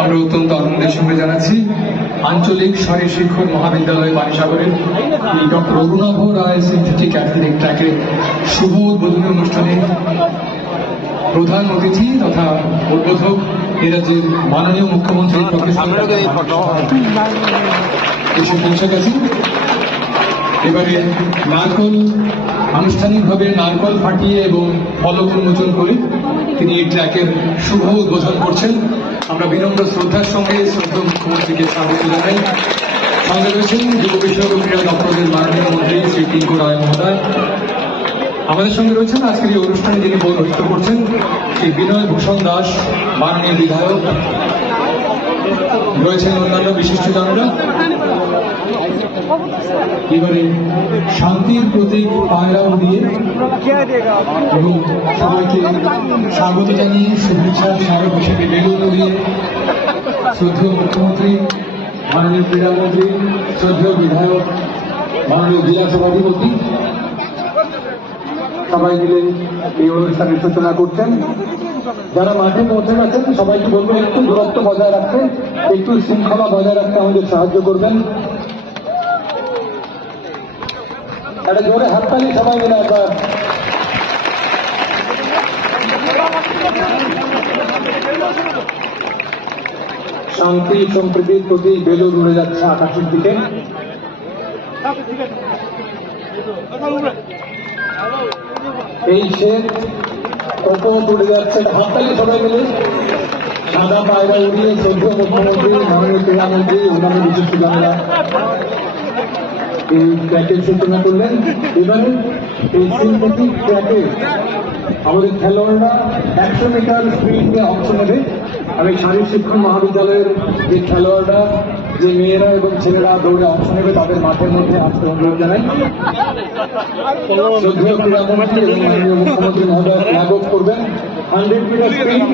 আমরা অত্যন্ত আনন্দের সঙ্গে জানাচ্ছি আঞ্চলিক শারীর শিক্ষক মহাবিদ্যালয় বাণীসাগরের এই ডক্টর রঘুনাভ রায় সিনথেটিক অ্যাথলেটিক ট্র্যাকের শুভ উদ্বোধনী অনুষ্ঠানে প্রধান অতিথি তথা উদ্বোধক এ রাজ্যের মাননীয় মুখ্যমন্ত্রী এসে পৌঁছে গেছেন। এবারে নারকল আনুষ্ঠানিকভাবে নারকল ফাটিয়ে এবং ফলক উন্মোচন করে তিনি এই ট্র্যাকের শুভ উদ্বোধন করছেন। আমরা বিনম্র শ্রদ্ধার সঙ্গে শ্রদ্ধা মুখ্যমন্ত্রীকে স্বাগত জানাই। সঙ্গে রয়েছেন যুব বিষয়ক ও ক্রীড়া দপ্তরের মাননীয় মন্ত্রী শ্রী টিঙ্কু রায় মহোদয়। আমাদের সঙ্গে রয়েছেন আজকের এই অনুষ্ঠানে যিনি পৌরোহিত্য করছেন শ্রী বিনয় ভূষণ দাস মাননীয় বিধায়ক, রয়েছেন অন্যান্য বিশিষ্টজনরা। এবারে শান্তির প্রতীক পায়রা উড়িয়ে এবং সবাইকে স্বাগত জানিয়ে শুভেচ্ছা স্মারক হিসেবে বেলুন উড়িয়ে শ্রদ্ধেয় মুখ্যমন্ত্রী, মাননীয় ক্রীড়ামন্ত্রী, শ্রদ্ধেয় বিধায়ক, মাননীয় জেলা সভাধিপতি সবাই মিলে এই অনুষ্ঠানের সূচনা করছেন। যারা মাঠে পৌঁছে গেছেন সবাইকে বলবো একটু দূরত্ব বজায় রাখতে, একটু শৃঙ্খলা বজায় রাখতে আমাদের সাহায্য করবেন। একটা জোরে হাততালি সবাই মিলে একবার। শান্তি সম্প্রীতির প্রতি বেলুন উড়ে যাচ্ছে আকাশের দিকে। এই শেখ ওপো উড়ে যাচ্ছে, হাততালি সবাই মিলে। সাদা পায়রা উড়িয়ে শ্রদ্ধেয় মুখ্যমন্ত্রী, মাননীয় ক্রীড়ামন্ত্রী, অন্যান্য বিশিষ্টজনেরা এই ট্র্যাকের সূচনা করলেন। এবারে এই সিনথেটিক ট্র্যাকে আমাদের খেলোয়াড়রা 100 মিটার স্প্রিন্টে অংশ নেবে। আমি শারীর শিক্ষণ মহাবিদ্যালয়ের যে খেলোয়াড়রা, যে মেয়েরা এবং ছেলেরা দৌড়ে অংশ নেবে তাদের মাঠের মধ্যে আসতে অনুরোধ জানাই। শ্রদ্ধেয় ক্রীড়ামন্ত্রী এবং মাননীয় মুখ্যমন্ত্রী মহোদয় ফ্ল্যাগ অফ করবেন। 100 মিটার স্প্রিন্ট